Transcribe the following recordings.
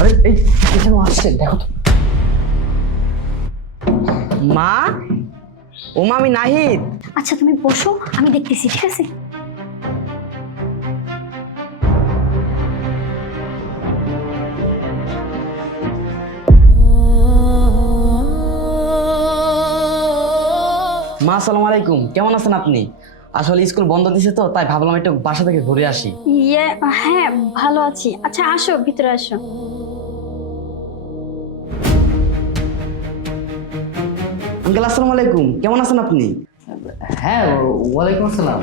আরে এই যেন আসছে দেখো তো। মা, ও মা, আমি নাহিদ। আচ্ছা তুমি বসো, আমি দেখতেছি, ঠিক আছে? মা আসসালামু আলাইকুম, কেমন আছেন আপনি? আসলে স্কুল বন্ধ দিছে তো তাই ভাবলাম একটু বাসা থেকে ঘুরে আসি। হ্যাঁ, ভালো আছি। আচ্ছা আসো, ভিতরে আসো। আঙ্কেল আসসালামু আলাইকুম, কেমন আছেন আপনি? হ্যাঁ, ওয়ালাইকুম আসসালাম।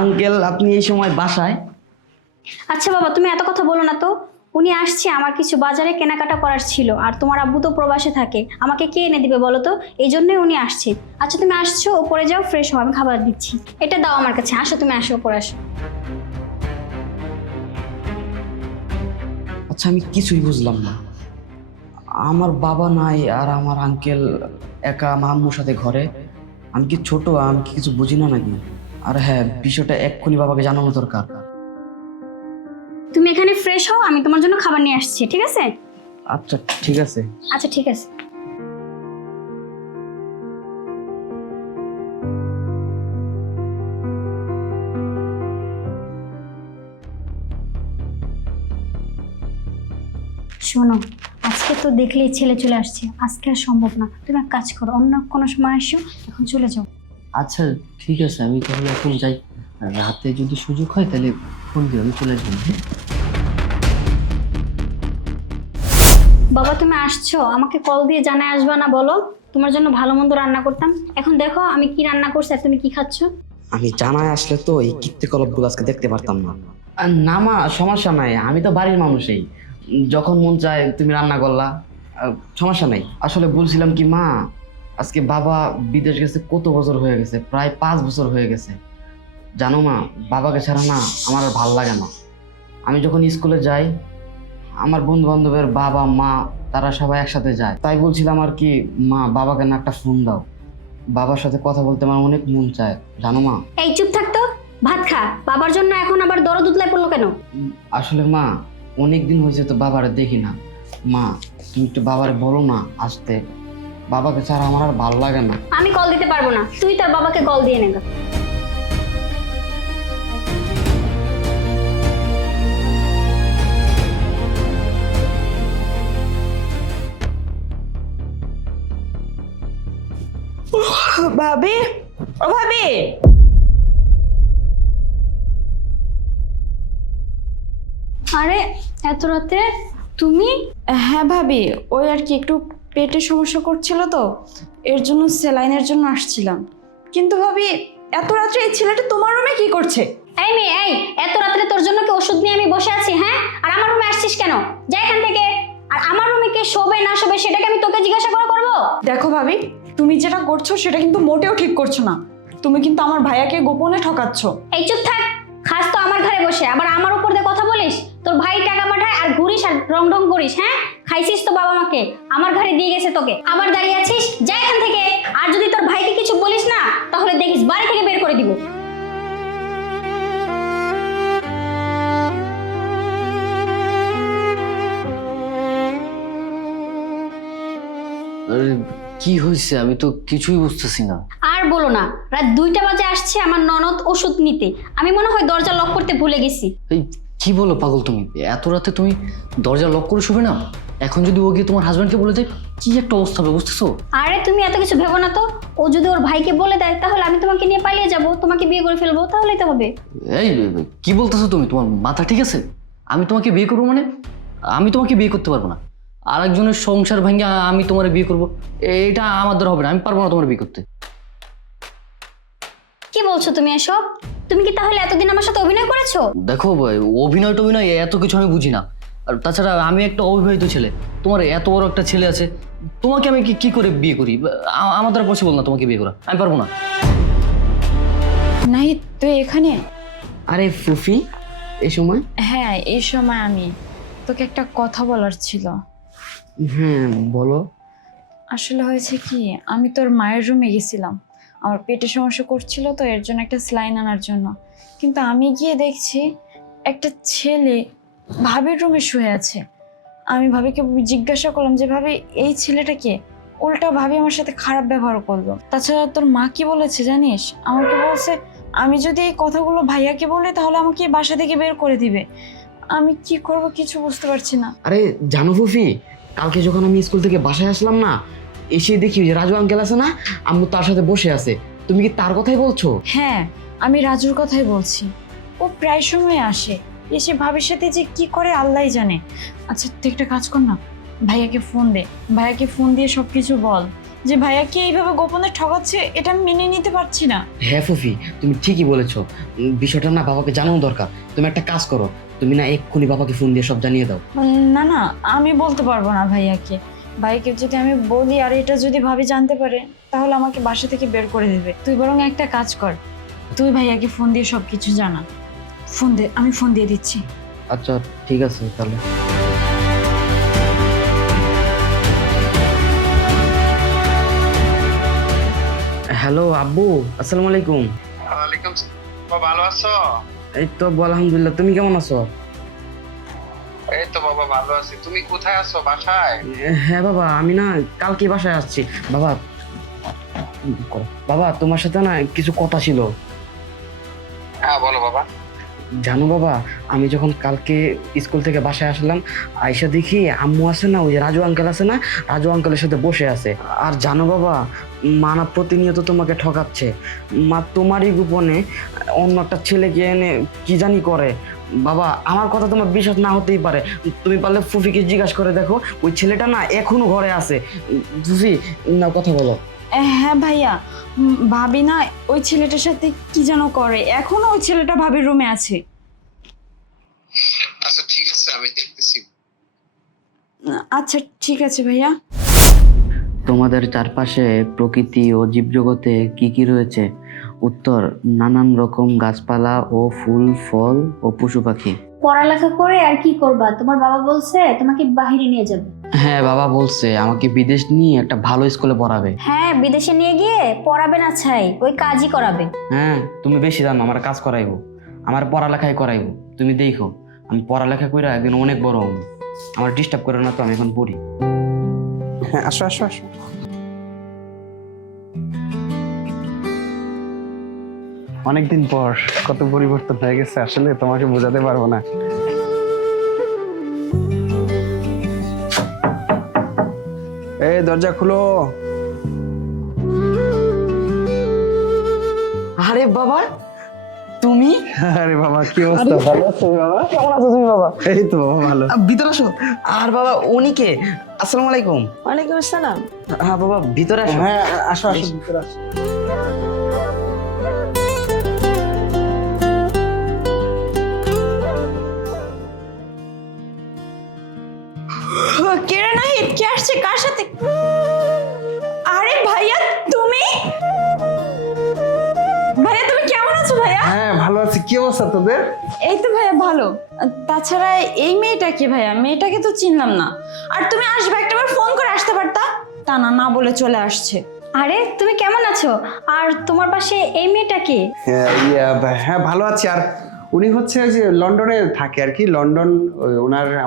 আঙ্কেল আপনি এই সময় বাসায়? আচ্ছা বাবা, তুমি এত কথা বলো না তো। উনি আসছে, আমার কিছু বাজারে কেনাকাটা করার ছিল, আর তোমার আব্বু তো প্রবাসে থাকে, আমাকে কে এনে দিবে বলো তো? এই জন্যই উনি আসছে। আচ্ছা তুমি আসছো, উপরে যাও, ফ্রেশ হও, আমি খাবার দিচ্ছি। এটা দাও আমার কাছে। আসো তুমি, আসো, উপরে আসো। আচ্ছা আমি কিছুই বুঝলাম না, আমার বাবা নাই আর আমার আঙ্কেল একা আমার আম্মুর সাথে ঘরে। আমি কি ছোট, আমি কি কিছু বুঝি না নাকি? আর হ্যাঁ, বিষয়টা এক্ষুনি বাবাকে জানানো দরকার। তুমি এখানে ফ্রেশ হও, আমি তোমার জন্য খাবার নিয়ে আসছি, ঠিক আছে? আচ্ছা ঠিক আছে। আচ্ছা ঠিক আছে। শোনো, আজকে তো দেখলেই ছেলে চলে আসছে, আজকে আর সম্ভব না। তুমি এক কাজ করো, অন্য কোনো সময় আসো, এখন চলে যাও। আচ্ছা ঠিক আছে, আমি তাহলে এখন যাই। আর রাতে যদি সুযোগ হয় তাহলে ফোন দিও, আমি চলে আসবো। বাবা তুমি আসছো, আমাকে কল দিয়ে জানায় আসবা না বলো? তোমার জন্য ভালো মন্দ রান্না করতাম। এখন দেখো আমি কি রান্না করছি আর তুমি কি খাচ্ছ। আমি জানায় আসলে তো এই কীর্তিকলাপগুলো আজকে দেখতে পারতাম না। না মা, সমস্যা নাই, আমি তো বাড়ির মানুষই, যখন মন চায় তুমি রান্না করলা, সমস্যা নাই। আসলে বলছিলাম কি মা, আজকে বাবা বিদেশ গেছে, কত বছর হয়ে গেছে, প্রায় 5 বছর হয়ে গেছে। জানো মা, বাবাকে ছাড়া না আমার আর ভাল লাগে না। আমি যখন স্কুলে যাই, আমার বন্ধু বান্ধবের বাবা মা তারা সবাই একসাথে যায়, তাই বলছিলাম আর কি মা, বাবাকে না একটা ফোন দাও, বাবার সাথে কথা বলতে আমার অনেক মন চায় জানো মা। এই চুপ থাকতো, ভাত খা। বাবার জন্য এখন আবার দরদ উতলায় পড়লো কেন? আসলে মা, অনেক দিন হয়েছে তো বাবারে দেখি না। মা তুমি একটু বাবারে বলো না আসতে, বাবাকে ছাড়া আমার আর ভালো লাগে না। আমি কল দিতে পারবো না, তুই তোর বাবাকে কল দিয়ে নেগা। ভাবি, ও ভাবি, আরে এত রাতে তুমি? হ্যাঁ ভাবি, ওই আর কি একটু পেটের সমস্যা করছিল তো, এর জন্য স্যালাইনের জন্য আসছিলাম। কিন্তু ভাবি, এত রাত্রে এই ছেলেটা তোমার রুমে কি করছে? এই মেয়ে, এই এত রাতে তোর জন্য কি ওষুধ নিয়ে আমি বসে আছি? হ্যাঁ, আর আমার রুমে আসছিস কেন? যা এখান থেকে। আর আমার রুমে কে শোবে না শোবে সেটাকে আমি তোকে জিজ্ঞাসা করবো? দেখো ভাবি, তুমি যেটা করছো সেটা কিন্তু মোটেও ঠিক করছো না। তুমি কিন্তু আমার ভাইয়াকে গোপনে ঠকাচ্ছ। এই চুপ থাক। খাস তো আমার ঘরে বসে, আবার আমার উপর দিয়ে কথা বলিস। তোর ভাই টাকা পাঠায় আর ঘুরিস আর রং ঢং করিস। হ্যাঁ, খাইছিস তো বাবা মাকে, আমার ঘরে দিয়ে গেছে তোকে, আবার দাঁড়িয়ে আছিস? যা এখান থেকে। আর যদি তোর ভাইকে কিছু বলিস না, তাহলে দেখিস বাড়ি থেকে বের করে দিব। আরে কি হয়েছে, আমি তো কিছুই বুঝতেছি না। আর বলো না, রাত 2টা বাজে আসছে আমার ননদ ওষুধ নিতে। আমি মনে হয় দরজা লক করতে ভুলে গেছি। এই কি বলো পাগল তুমি, এত রাতে তুমি দরজা লক করে শুবে না? এখন যদি ও গিয়ে তোমার হাজব্যান্ডকে বলে দেয়, কি একটা অবস্থা হবে বুঝতেছো? আরে তুমি এত কিছু ভেবো না তো। ও যদি ওর ভাইকে বলে দেয় তাহলে আমি তোমাকে নিয়ে পালিয়ে যাব, তোমাকে বিয়ে করে ফেলবো, তাহলেই তো হবে। এই কি বলতেছো তুমি, তোমার মাথা ঠিক আছে? আমি তোমাকে বিয়ে করবো মানে? আমি তোমাকে বিয়ে করতে পারবো না। আর একজনের সংসার ভেঙে আমি তোমার বিয়ে করবো, এটা আমার দ্বারা হবে না। আমি পারবো না তোমার বিয়ে করতে। কি বলছো তুমি এসব? তুমি কি তাহলে এতদিন আমার সাথে অভিনয় করেছো? দেখো অভিনয় টভিনয় এত কিছু আমি বুঝি না। আর তাছাড়া আমি একটা অবিবাহিত ছেলে, তোমার এত বড় একটা ছেলে আছে, তোমাকে আমি কি করে বিয়ে করি? আমার দ্বারা পসিবল না তোমাকে বিয়ে করা, আমি পারবো না। নাই তুই এখানে? আরে ফুফি, এই সময়? হ্যাঁ, এই সময় আমি তোকে একটা কথা বলার ছিল। হ্যাঁ বলো। আসলে হয়েছে কি, আমি তোর মায়ের রুমে গেছিলাম, আমার পেটে সমস্যা করছিল তো, এর জন্য একটা স্যালাইন আনার জন্য। কিন্তু আমি গিয়ে দেখছি একটা ছেলে ভাবির রুমে শুয়ে আছে। আমি ভাবিকে জিজ্ঞাসা করলাম যে ভাবি এই ছেলেটা কে, উল্টা ভাবি আমার সাথে খারাপ ব্যবহার করলো। তাছাড়া তোর মা কি বলেছে জানিস, আমাকে বলছে আমি যদি এই কথাগুলো ভাইয়াকে বলি তাহলে আমাকে বাসা থেকে বের করে দিবে। আমি কি করব কিছু বুঝতে পারছি না। আরে জানো ফুফি, কালকে যখন আমি স্কুল থেকে বাসায় আসলাম না, এসে দেখি যে রাজু আঙ্কেল আছে না, আম্মু তার সাথে বসে আছে। তুমি কি তার কথাই বলছো? হ্যাঁ, আমি রাজুর কথাই বলছি। ও প্রায় সময় আসে, এসে ভাবির সাথে যে কি করে আল্লাহই জানে। আচ্ছা তুই একটা কাজ কর না, ভাইয়াকে ফোন দে, ভাইয়াকে ফোন দিয়ে সবকিছু বল যে ভাইয়াকে এইভাবে গোপনে ঠকাচ্ছে, এটা আমি মেনে নিতে পারছি না। হ্যাঁ ফুফি, তুমি ঠিকই বলেছো। বিষয়টা না বাবাকে জানানো দরকার। তুমি একটা কাজ করো, তুমি না এক্ষুনি বাবাকে ফোন দিয়ে সব জানিয়ে দাও। না না, আমি বলতে পারবো না ভাইয়াকে। ভাইকে যদি আমি বলি আর এটা যদি ভাবি জানতে পারে তাহলে আমাকে বাসা থেকে বের করে দেবে। তুই বরং একটা কাজ কর, তুই ভাইয়াকে ফোন দিয়ে সবকিছু জানা। ফোন দে, আমি ফোন দিয়ে দিচ্ছি। আচ্ছা ঠিক আছে তাহলে। হ্যালো আব্বু, আসসালামু আলাইকুম। ওয়ালাইকুম সালাম। ভালো আছো? এই তো আলহামদুলিল্লাহ, তুমি কেমন আছো? এই তো বাবা ভালো আছি। তুমি কোথায় আছো? বাসায়? হ্যাঁ বাবা, আমি না কালকে বাসায় আসছি। বাবা বাবা তোমার সাথে না কিছু কথা ছিল। হ্যাঁ বলো বাবা। জানো বাবা, আমি যখন কালকে স্কুল থেকে বাসায় আসলাম, আয়সা দেখি আম্মু আছে না, ওই যে রাজু আঙ্কেল আছে না, রাজু আঙ্কেলের সাথে বসে আছে। আর জানো বাবা, মা না প্রতিনিয়ত তোমাকে ঠকাচ্ছে। মা তোমারই গোপনে অন্য একটা ছেলেকে এনে কি জানি করে। বাবা আমার কথা তোমার বিশ্বাস না হতেই পারে, তুমি পারলে ফুফিকে জিজ্ঞাসা করে দেখো, ওই ছেলেটা না এখনো ঘরে আছে। ফুফি না কথা বলো। হ্যাঁ ভাইয়া, ভাবি না ওই ছেলেটার সাথে কি যেন করে, এখনো ওই ছেলেটা ভাবির রুমে আছে। আচ্ছা ঠিক আছে, আমি দেখতেছি। আচ্ছা ঠিক আছে ভাইয়া। তোমাদের চারপাশে প্রকৃতি ও জীবজগতে কি কি রয়েছে? উত্তর, নানান রকম গাছপালা ও ফুল ফল ও পশু পাখি। পড়ালেখা করে আর কি করবা? তোমার বাবা বলছে তোমাকে বাহিরে নিয়ে যাবে। হ্যাঁ বাবা বলছে আমাকে বিদেশ নিয়ে একটা ভালো স্কুলে পড়াবে। হ্যাঁ, বিদেশে নিয়ে গিয়ে পড়াবে না ছাই, ওই কাজই করাবে। হ্যাঁ তুমি বেশি জানো, আমার কাজ করাইবো, আমার পড়ালেখাই করাইবো। তুমি দেখো আমি পড়ালেখা করে একদিন অনেক বড় হব। আমার ডিস্টার্ব করে না তো, আমি এখন পড়ি। হ্যাঁ আসো আসো আসো। অনেকদিন পর কত পরিবর্তন হয়ে গেছে, আসলে তোমাকে বোঝাতে পারবো না। এই দরজা খুলো। আরে বাবা তুমি? আরে বাবা কি অবস্থা? ভালো আছো বাবা? কেমন আছো তুমি বাবা? এই তো বাবা ভালো। ভিতরে আসো। আর বাবা উনি কে? আসসালামু আলাইকুম। ওয়ালাইকুম আসসালাম। হ্যাঁ বাবা ভিতরে আসো। হ্যাঁ আসো আসো ভিতরে আসো। কে রে নাহিদ, কে আসছে কার সাথে? আরে ভাইয়া তুমি, ভাইয়া তুমি কেমন আছো ভাইয়া? হ্যাঁ ভালো আছি। কি অবস্থা তোদের? এই তো ভাইয়া ভালো। তাছাড়া এই মেয়েটা কি ভাইয়া? মেয়েটাকে তো চিনলাম না। আর তুমি আসবে একটাবার ফোন করে আসতে পারতা, তা না, না বলে চলে আসছে। আরে তুমি কেমন আছো? আর তোমার পাশে এই মেয়েটা কে? হ্যাঁ ভালো আছি। আর উনি হচ্ছে ওই যে লন্ডনে থাকে আর কি, লন্ডন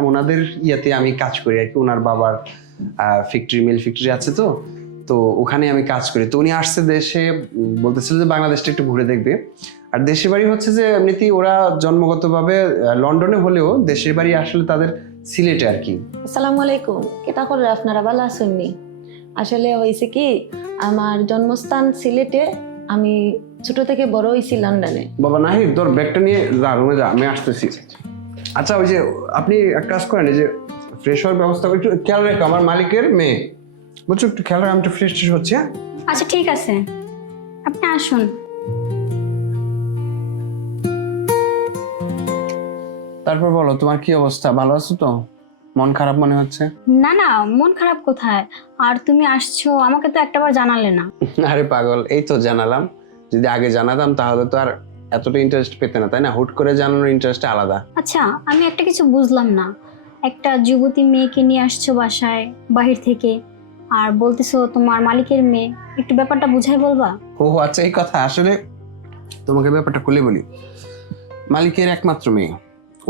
ওনাদের ইয়েতে আমি কাজ করি আর কি। ওনার বাবার ফ্যাক্টরি, মিল ফ্যাক্টরি আছে, তো তো ওখানে আমি কাজ করি। তো উনি আসছে দেশে, বলতেছিল যে বাংলাদেশটা একটু ঘুরে দেখবে। আর দেশের বাড়ি হচ্ছে যে এমনিতেই ওরা জন্মগতভাবে লন্ডনে হলেও দেশের বাড়ি আসলে তাদের সিলেটে আর কি। আসসালামু আলাইকুম। কেটা করে আপনারা ভালো আছেননি? আসলে হয়েছে কি, আমার জন্মস্থান সিলেটে, আমি ছোট থেকে বড় হয়েছি লন্ডনে। বাবা নাহিদ তোর ব্যাগটা নিয়ে যা, রুমে যা, আমি আসতেছি। আচ্ছা ওই যে আপনি এক কাজ করেন, এই যে ফ্রেশ হওয়ার ব্যবস্থা একটু খেয়াল রেখো, আমার মালিকের মেয়ে, বুঝছো, একটু খেয়াল রেখো, আমি একটু ফ্রেশ ট্রেশ হচ্ছে। হ্যাঁ আচ্ছা ঠিক আছে, আপনি আসুন। তারপর বলো তোমার কি অবস্থা? ভালো আছো তো? মন খারাপ মনে হচ্ছে? না না, মন খারাপ কোথায়? আর তুমি আসছো, আমাকে তো একটাবার জানালে না। আরে পাগল, এই তো জানালাম। যদি আগে জানাতাম তাহলে তো আর এতটা ইন্টারেস্ট পেতে না, তাই না? হুট করে জানানোর ইন্টারেস্ট আলাদা। আচ্ছা আমি একটা কিছু বুঝলাম না, একটা যুবতী মেয়েকে নিয়ে আসছো বাসায় বাহির থেকে, আর বলতেছো তোমার মালিকের মেয়ে, একটু ব্যাপারটা বুঝাই বলবা? ও আচ্ছা এই কথা। আসলে তোমাকে ব্যাপারটা খুলে বলি, মালিকের একমাত্র মেয়ে,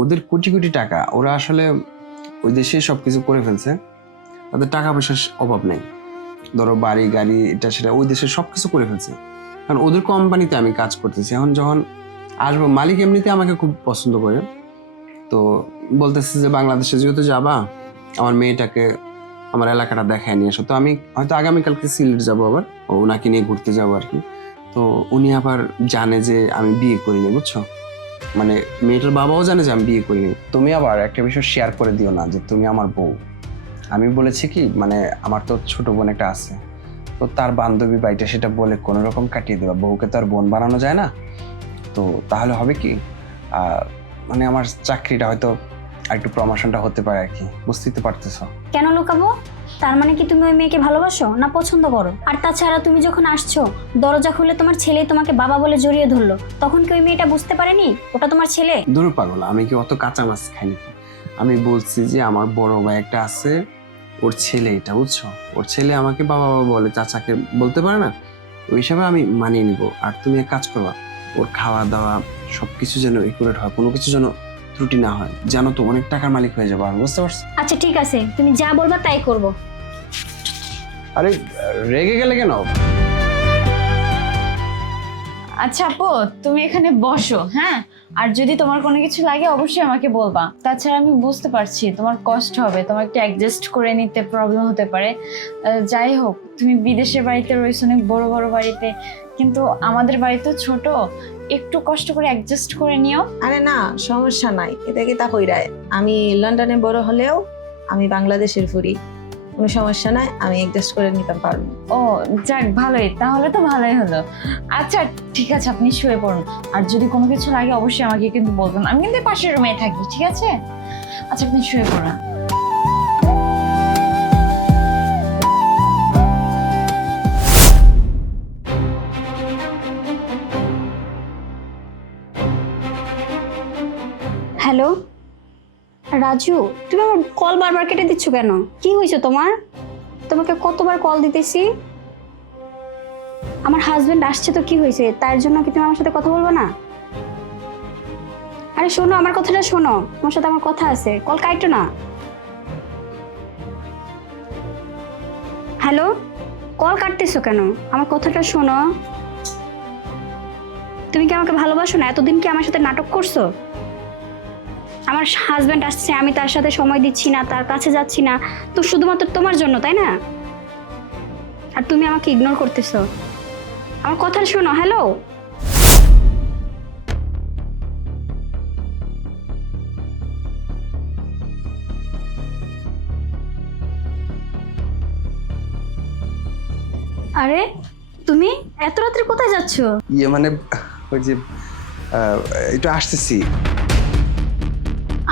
ওদের কোটি কোটি টাকা, ওরা আসলে ওই দেশে সবকিছু করে ফেলছে, তাদের টাকা পয়সার অভাব নেই, ধরো বাড়ি গাড়ি এটা সেটা ওই দেশে সবকিছু করে ফেলছে। কারণ ওদের কোম্পানিতে আমি কাজ করতেছি, এখন যখন আসবো মালিক এমনিতে আমাকে খুব পছন্দ করে, তো বলতেছে যে বাংলাদেশে যেহেতু যাবা আমার মেয়েটাকে আমার এলাকাটা দেখায় নিয়ে এসো। তো আমি হয়তো আগামীকালকে সিলেট যাবো, আবার ওনাকে নিয়ে ঘুরতে যাবো আর কি। তো উনি আবার জানে যে আমি বিয়ে করিনি, বুঝছো, মানে মেয়েটার বাবাও জানে যে আমি বিয়ে করিনি। তুমি আবার একটা বিষয় শেয়ার করে দিও না যে তুমি আমার বউ। আমি বলেছি কি, মানে আমার তো ছোট বোন একটা আছে, তো তার বান্ধবী বাড়িটা সেটা বলে কোনো রকম কাটিয়ে দেবা, বউকে তো আর বোন বানানো যায় না। তো তাহলে হবে কি, মানে আমার চাকরিটা হয়তো আর একটু প্রমোশনটা হতে পারে আর কি, বুঝতেই তো পারতেছো। কেন লুকাবো? তার মানে কি তুমি ওই মেয়েকে ভালোবাসো না পছন্দ করো? আর তাছাড়া তুমি যখন আসছো দরজা খুলে তোমার ছেলে তোমাকে বাবা বলে জড়িয়ে ধরলো, তখন কি ওই মেয়েটা বুঝতে পারেনি ওটা তোমার ছেলে? দূর পাগল, আমি কি অত কাঁচা মাছ খাইনি? আমি বলছি যে আমার বড় ভাই একটা আছে, ওর ছেলে এটা, বুঝছো, ওর ছেলে আমাকে বাবা বাবা বলে, চাচাকে বলতে পারে না, ওই হিসাবে আমি মানিয়ে নিব। আর তুমি এক কাজ করবা, ওর খাওয়া দাওয়া সবকিছু যেন একুরেট হয়, কোনো কিছু যেন ত্রুটি না হয়, জানো তো অনেক টাকার মালিক হয়ে যাবো আমি, বুঝতে পারছো? আচ্ছা ঠিক আছে, তুমি যা বলবা তাই করব। আরে রেগে গেলে কেন? আচ্ছা আপু, তুমি এখানে বসো, হ্যাঁ? আর যদি তোমার কোনো কিছু লাগে অবশ্যই আমাকে বলবা। তাছাড়া আমি বুঝতে পারছি তোমার কষ্ট হবে, তোমার একটু অ্যাডজাস্ট করে নিতে প্রবলেম হতে পারে। যাই হোক, তুমি বিদেশের বাড়িতে রয়েছো, অনেক বড় বড় বাড়িতে, কিন্তু আমাদের বাড়ি তো ছোট, একটু কষ্ট করে অ্যাডজাস্ট করে নিও। আরে না, সমস্যা নাই, এটা কি তা কইরায়। আমি লন্ডনে বড় হলেও আমি বাংলাদেশের ফুরি, কোনো সমস্যা নাই, আমি অ্যাডজাস্ট করে নিতে পারবো। ও যাক, ভালোই, তাহলে তো ভালোই হলো। আচ্ছা ঠিক আছে, আপনি শুয়ে পড়ুন। আর যদি কোনো কিছু লাগে অবশ্যই আমাকে কিন্তু বলবেন, আমি কিন্তু পাশের রুমে থাকি, ঠিক আছে? আচ্ছা আপনি শুয়ে পড়ুন। হ্যালো রাজু, তুমি আমার কল বারবার কেটে দিচ্ছ কেন? কি হয়েছে তোমার? তোমাকে কতবার কল দিতেছি। আমার হাজবেন্ড আসছে তো কি হয়েছে, তার জন্য কি তুমি আমার সাথে কথা বলবে না? আরে শোনো, আমার কথাটা শোনো, তোমার সাথে আমার কথা আছে, কল কাটো না। হ্যালো, কল কাটতেছো কেন? আমার কথাটা শোনো। তুমি কি আমাকে ভালোবাসো না? এতদিন কি আমার সাথে নাটক করছো? আমার হাজব্যান্ড আসছে, আমি তার সাথে সময় দিচ্ছি না, তার কাছে যাচ্ছি না, তো শুধুমাত্র তোমার জন্য, তাই না? আর তুমি আমাকে ইগনোর করতেছো। আমার কথা শোনো। হ্যালো, আরে তুমি এত রাত্রে কোথায় যাচ্ছ? ইয়ে মানে ওই যে একটু আসতেছি।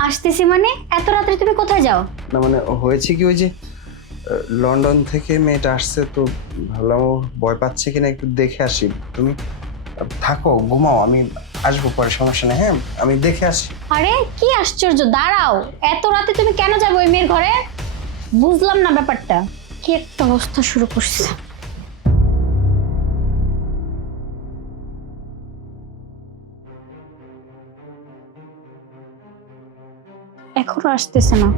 আসতেছি মানে? এত রাত্রে তুমি কোথায় যাও? না মানে হয়েছে কি, ওই যে লন্ডন থেকে মেয়েটা আসছে, তো ভাবলাম ও ভয় পাচ্ছে কিনা একটু দেখে আসি। তুমি থাকো, ঘুমাও, আমি আসবো পরে, সমস্যা নেই। হ্যাঁ, আমি দেখে আসি। আরে কি আশ্চর্য, দাঁড়াও, এত রাতে তুমি কেন যাবে ওই মেয়ের ঘরে? বুঝলাম না ব্যাপারটা, কি একটা অবস্থা শুরু করছে। এখনো আসতেছে না।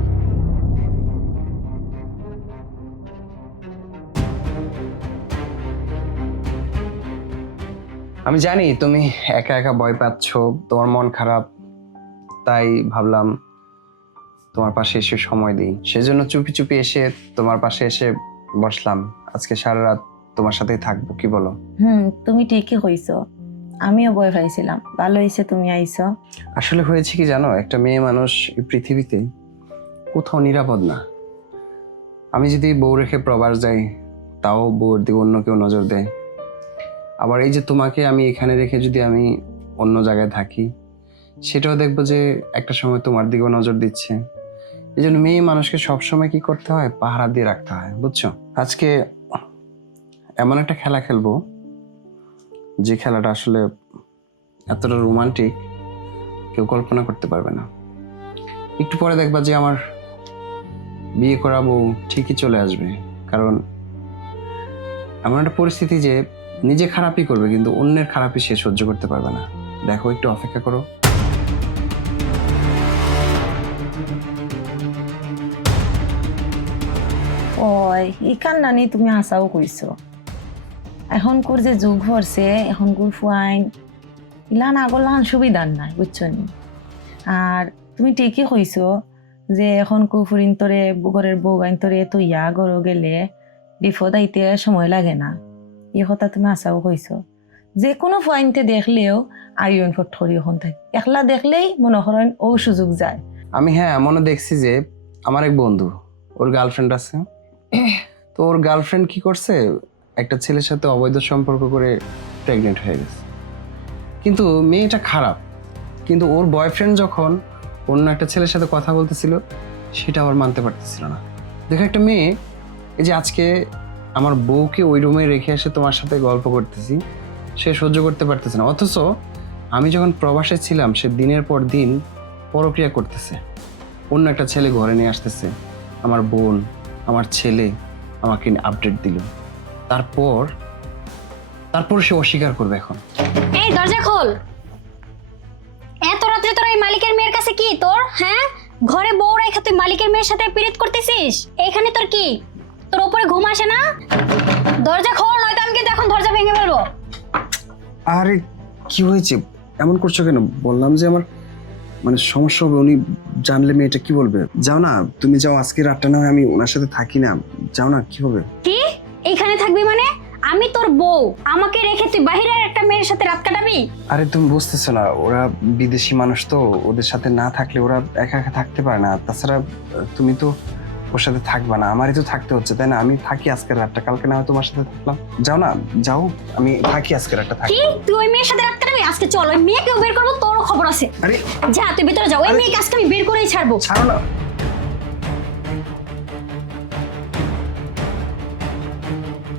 আমি জানি তুমি একা একা ভয় পাচ্ছ, তোমার মন খারাপ, তাই ভাবলাম তোমার পাশে এসে সময় দিই, সেজন্য চুপি চুপি এসে তোমার পাশে এসে বসলাম। আজকে সারা রাত তোমার সাথেই থাকবো, কি বলো? তুমি ঠিকই কইছো, আমিও ভয় পাইছিলাম, ভালো হয়েছে তুমি আইছো। আসলে হয়েছে কি জানো, একটা মেয়ে মানুষ এই পৃথিবীতে কোথাও নিরাপদ না। আমি যদি বউ রেখে প্রবাস যাই, তাও বউর দিকে অন্য কেউ নজর দেয়। আবার এই যে তোমাকে আমি এখানে রেখে যদি আমি অন্য জায়গায় থাকি, সেটাও দেখবো যে একটা সময় তোমার দিকেও নজর দিচ্ছে। এই জন্য মেয়ে মানুষকে সবসময় কি করতে হয়, পাহারা দিয়ে রাখতে হয়, বুঝছো? আজকে এমন একটা খেলা খেলবো, যে খেলাটা আসলে এতটা রোমান্টিক কেউ কল্পনা করতে পারবে না। একটু পরে দেখবা যে আমার বিয়ে করা বউ ঠিকই চলে আসবে, কারণ এমন একটা পরিস্থিতি যে নিজে খারাপই করবে কিন্তু অন্যের খারাপই সে সহ্য করতে পারবে না। দেখো, একটু অপেক্ষা করো। ভাই এই কান্নানি তুমি আশাও কইছো এখন কোর যে যুগ ভরছে এখন কোর ফুয়াইন ইলান আগলান সুবিধার নাই বুঝছো নি আর তুমি ঠিকই কইছো যে এখন কুফুরিন তোরে ঘরের বউ গাইন তোরে তো ইয়া গরো গেলে বিপদ আইতে সময় লাগে না এই কথা তুমি আশাও কইছো যে কোনো পয়েন্টে দেখলেও আইন ফটরি এখন থাকে একলা দেখলেই মনে করেন ও সুযোগ যায় আমি হ্যাঁ মনে দেখছি যে আমার এক বন্ধু ওর গার্লফ্রেন্ড আছে তো ওর গার্লফ্রেন্ড কি করছে একটা ছেলের সাথে অবৈধ সম্পর্ক করে প্রেগনেন্ট হয়ে গেছে কিন্তু মেয়েটা খারাপ কিন্তু ওর বয়ফ্রেন্ড যখন অন্য একটা ছেলের সাথে কথা বলতেছিল সেটা আবার মানতে পারতেছিল না দেখো একটা মেয়ে এই যে আজকে আমার বউকে ওই রুমে রেখে এসে তোমার সাথে গল্প করতেছি সে সহ্য করতে পারতেছে না অথচ আমি যখন প্রবাসে ছিলাম সে দিনের পর দিন পরক্রিয়া করতেছে অন্য একটা ছেলে ঘরে নিয়ে আসতেছে আমার বোন আমার ছেলে আমাকে আপডেট দিল তারপর সে অস্বীকার করবে এখন এই দরজা খোল এত রাত্রে তোর এই মালিকের মেয়ের কাছে কি তোর হ্যাঁ ঘরে বউ রেখে তুই মালিকের মেয়ের সাথে পীড়িত করতেছিস এখানে তোর কি তোর উপরে ঘুম আসে না দরজা খোল নয়তো আমি কিন্তু এখন দরজা ভেঙে ফেলবো আরে কি হয়েছে এমন করছো কেন বললাম যে আমার মানে সমস্যা হবে উনি জানলে মেয়েটা কি বলবে যাও না তুমি যাও আজকে রাতটা না হয় আমি ওনার সাথে থাকি না যাও না কি হবে কি এইখানে থাকবি মানে আমি তোর বউ আমাকে রেখে তুই বাহিরের একটা মেয়ের সাথে রাত কাটাবি আরে তুমি বুঝতেছো না ওরা বিদেশি মানুষ তো ওদের সাথে না থাকলে ওরা একা একা থাকতে পারে না তাছাড়া তুমি তো ওর সাথে থাকবা না আমারই তো থাকতে হচ্ছে তাই না আমি থাকি আজকের রাতটা কালকে না হয় তোমার সাথে থাকলাম যাও না যাও আমি থাকি আজকের রাতটা থাকি কি তুই ওই মেয়ের সাথে রাত কাটাবি আজকে চল ওই মেয়েকেও বের করবো তোরও খবর আছে আরে যা তুই ভিতরে যা ওই মেয়েকে আজকে আমি বের করেই ছাড়বো ছাড়ো না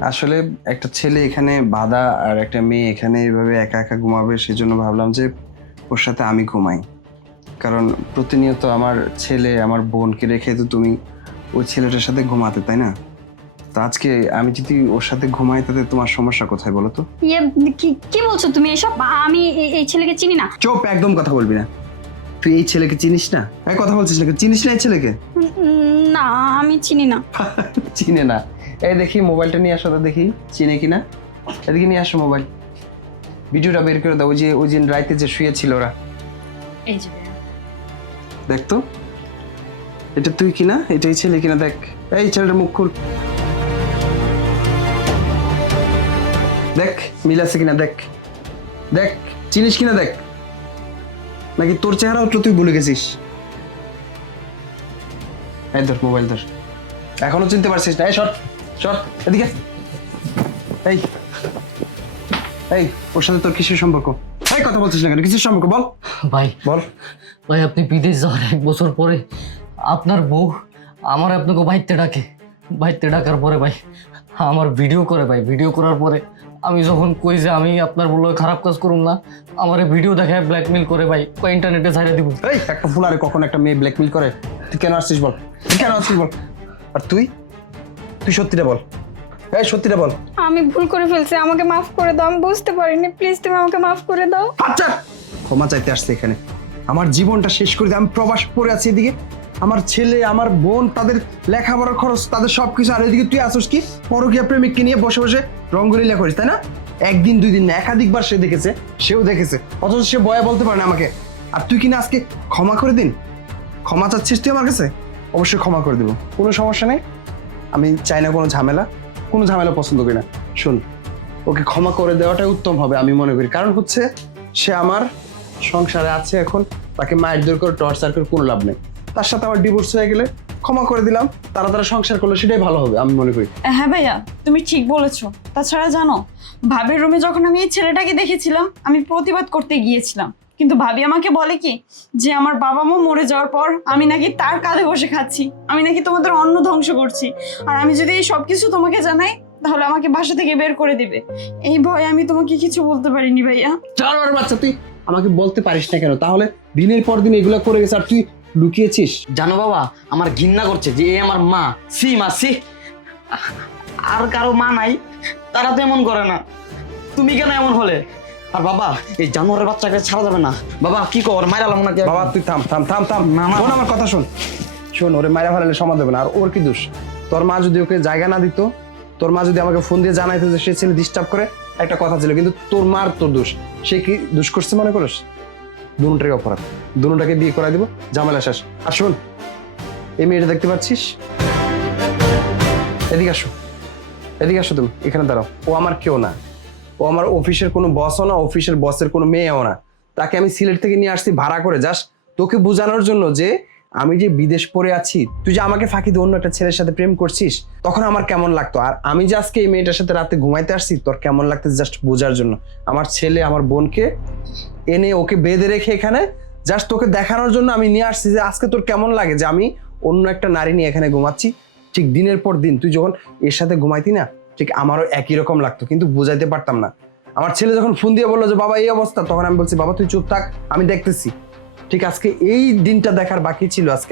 আসলে একটা ছেলে এখানে বাঁধা আর একটা মেয়ে এখানে এইভাবে একা একা ঘুমাবে সেজন্য ভাবলাম যে ওর সাথে আমি ঘুমাই কারণ প্রতিনিয়ত আমার ছেলে আমার বোনকে রেখে তো তুমি ওই ছেলেটার সাথে ঘুমাতে তাই না তো আজকে আমি যদি ওর সাথে ঘুমাই তাতে তোমার সমস্যা কোথায় বলো তো ইয়ে কি বলছো তুমি এসব আমি এই ছেলেকে চিনি না চুপ একদম কথা বলবি না তুই এই ছেলেকে চিনিস না এই কথা বলছিস না চিনিস না এই ছেলেকে না আমি চিনি না চিনে না এই দেখি মোবাইলটা নিয়ে আসো তো দেখি চিনে কিনা এদিকে নিয়ে আসো মোবাইল ভিডিওটা বের করে দাও ওই দিন রাইতে যে শুয়েছিল ওরা এই যে দেখ তো এটা তুই কিনা এটাই ছেলে কিনা দেখ এই ছেলেটার মুখ খুল দেখ মিল আছে কিনা দেখ দেখ চিনিস কিনা দেখ নাকি তোর চেহারাও তো তুই ভুলে গেছিস এই ধর মোবাইল ধর এখনো চিনতে পারছিস না এই শর্ট শর্ট এদিকে এই এই ওর সাথে তোর কিসের সম্পর্ক এই কথা বলছিস না কেন কিসের সম্পর্ক বল ভাই বল ভাই আপনি বিদেশ যাওয়ার 1 বছর পরে আপনার বউ আমার আপনাকে বাইতে ডাকার পরে ভাই আমার ভিডিও করে ভাই ভিডিও করার পরে আমি যখন কই যে আমি আপনার বলে খারাপ কাজ করুম না আমার ভিডিও দেখায় ব্ল্যাকমেল করে ভাই ইন্টারনেটে ছাড়ে দিব এই একটা ফুলারে কখন একটা মেয়ে ব্ল্যাকমেল করে তুই কেন আসছিস বল তুই কেন আসছিস বল আর তুই সত্যিটা বল এই সত্যিটা বল আমি ভুল করে ফেলছি আমাকে মাফ করে দাও আমি বুঝতে পারিনি প্লিজ তুমি আমাকে মাফ করে দাও আচ্ছা ক্ষমা চাইতে আসছে এখানে আমার জীবনটা শেষ করে দিয়ে আমি প্রবাস পড়ে আছি এদিকে আমার ছেলে আমার বোন তাদের লেখাপড়ার খরচ তাদের সবকিছু আর এদিকে তুই আসছিস কি পরকীয়া প্রেমিককে নিয়ে বসে বসে রঙ্গলীলা করিস তাই না একদিন দুই দিন না একাধিকবার সে দেখেছে সেও দেখেছে অথচ সে বয়া বলতে পারে না আমাকে আর তুই কিনা আজকে ক্ষমা করে দিন ক্ষমা চাচ্ছিস তুই আমার কাছে অবশ্যই ক্ষমা করে দেবো কোনো সমস্যা নেই আমি চাই না কোনো ঝামেলা পছন্দ করি না শোন ওকে ক্ষমা করে দেওয়াটাই উত্তম হবে আমি মনে করি কারণ হচ্ছে সে আমার সংসারে আছে এখন তাকে মারধর করে টর্চার করে কোনো লাভ নেই তার সাথে আমার ডিভোর্স হয়ে গেলে ক্ষমা করে দিলাম তারা সংসার করলে সেটাই ভালো হবে আমি মনে করি হ্যাঁ ভাইয়া তুমি ঠিক বলেছো তাছাড়া জানো ভাবির রুমে যখন আমি এই ছেলেটাকে দেখেছিলাম আমি প্রতিবাদ করতে গিয়েছিলাম কিন্তু ভাবি আমাকে বলে কি যে আমার বাবা মা মরে যাওয়ার পর আমি নাকি তার কাঁধে বসে খাচ্ছি আমি নাকি তোমাদের অন্ন ধ্বংস করছি আর আমি যদি এই সব কিছু তোমাকে জানাই তাহলে আমাকে বাসা থেকে বের করে দিবে এই ভয়ে আমি তোমাকে কিছু বলতে পারিনি ভাইয়া চার বাচ্চা তুই আমাকে বলতে পারিস না কেন তাহলে দিনের পর দিন এগুলো করে গেছে আর তুই লুকিয়েছিস জানো বাবা আমার ঘৃণা করছে যে এ আমার মা সি আর কারো মা নাই তারা তো এমন করে না তুমি কেন এমন হলে আর বাবা এই জানোয়ারের বাচ্চাকে ছাড়া যাবে না বাবা কি কর মাইরালাম নাকি বাবা তুই থাম না, না। শোন আমার কথা শোন ওরে মাইরা ফেলালে সমাধান হবে না আর ওর কি দোষ তোর মা যদি ওকে জায়গা না দিত, তোর মা যদি আমাকে ফোন দিয়ে জানাইতো যে সে ছেলে ডিস্টার্ব করে, একটা কথা ছিল, কিন্তু তোর মার তোর দোষ। সে কি দোষ করছে মনে করিস? দুটাকে অপরাধ, দুটাকে বিয়ে করাই দিব, ঝামেলা শেষ। আর শোন, এই মেয়েটা দেখতে পাচ্ছিস, এদিকে আসো, এদিকে আসো, তুমি এখানে দাঁড়াও। ও আমার কেউ না, ও আমার অফিসের কোনো বসও না, অফিসের বসের কোনো মেয়েও না। তাকে আমি সিলেট থেকে নিয়ে আসছি ভাড়া করে, জাস্ট তোকে বোঝানোর জন্য যে আমি যে বিদেশ পড়ে আছি, তুই যে আমাকে ফাঁকি দিয়ে অন্য একটা ছেলের সাথে প্রেম করছিস, তখন আমার কেমন লাগতো। আর আমি যে আজকে এই মেয়েটার সাথে রাতে ঘুমাইতে আসছি, তোর কেমন লাগতেছে জাস্ট বোঝার জন্য। আমার ছেলে, আমার বোনকে এনে ওকে বেঁধে রেখে এখানে জাস্ট তোকে দেখানোর জন্য আমি নিয়ে আসছি যে আজকে তোর কেমন লাগে যে আমি অন্য একটা নারী নিয়ে এখানে ঘুমাচ্ছি। ঠিক দিনের পর দিন তুই যখন এর সাথে ঘুমাইতি না, ঠিক আমারও একই রকম লাগতো, কিন্তু বুঝাইতে পারতাম না। আমার ছেলে যখন ফোন দিয়ে বললো যে বাবা এই অবস্থা, তখন আমি বলছি বাবা তুই চুপ থাক, আমি দেখতেছি। ঠিক আজকে এই দিনটা দেখার বাকি ছিল আজকে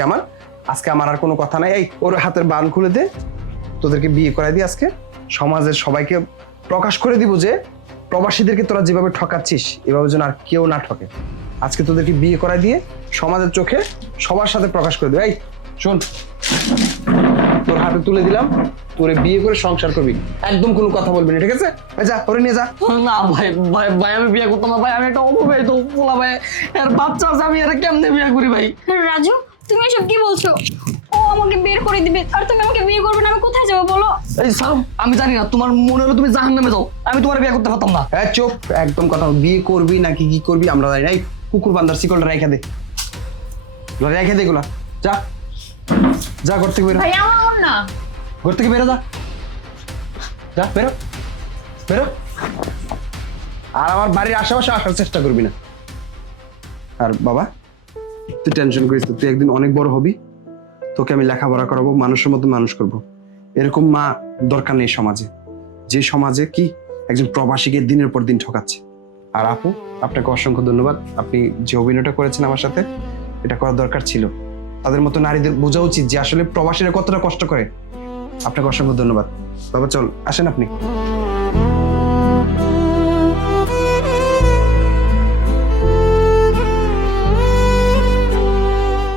আমার আর কোনো কথা নাই। এই ওর হাতের বান খুলে দে, তোদেরকে বিয়ে করাই দিই। আজকে সমাজের সবাইকে প্রকাশ করে দিব যে প্রবাসীদেরকে তোরা যেভাবে ঠকাচ্ছিস, এভাবে যেন আর কেউ না ঠকে। আজকে তোদেরকে বিয়ে করাই দিয়ে সমাজের চোখে সবার সাথে প্রকাশ করে দেবে। এই শোন, তোর হাতে তুলে দিলাম, তোরে বিয়ে করে সংসার করবি, একদম কোনো কথা বলবি না, ঠিক আছে? যা, ওরে নিয়ে যা। না ভাই ভাই ভাই আমি বিয়ে করতাম না ভাই, আমি একটা অপবিবাহিত পোলা ভাই, এর বাচ্চা আছে, আমি এর কেমনে বিয়ে করি ভাই? রাজু, তুমি এসব কি বলছো? ও আমাকে বের করে দিবে আর তুমি আমাকে বিয়ে করবে না, আমি কোথায় যাবো বলো? এই সালাম, আমি জানি না, তোমার মনে হলো তুমি জাহান্নামে যাও, আমি তোমার বিয়ে করতে পারতাম না। হ্যাঁ চুপ, একদম কথা বল। বিয়ে করবি নাকি কি করবি আমরা জানি না। এই কুকুর বান্দার শিকলটা রেখে দে, রেখে দে এগুলা। যা যা, ঘর থেকে বেরো, ভাইয়া আমার না। ঘর থেকে বেরো, যা যা, বেরো বেরো। আর আমার বাড়ির আশেপাশে আসার চেষ্টা করবি না। আর বাবা, তুই টেনশন করিস না, তুই একদিন অনেক বড় হবি, তোকে আমি লেখাপড়া করাবো, মানুষের মতো মানুষ করব। এরকম মা দরকার নেই সমাজে, যে সমাজে কি একজন প্রবাসীকে দিনের পর দিন ঠকাচ্ছে। আর আপু, আপনাকে অসংখ্য ধন্যবাদ। আপনি যে অভিনয়টা করেছেন আমার সাথে, এটা করার দরকার ছিল। তাদের মতো নারীদের বোঝা উচিত যে আসলে প্রবাসীরা কতটা কষ্ট করে। আপনাকে অসংখ্য ধন্যবাদ। বাবা চল, আসেন আপনি।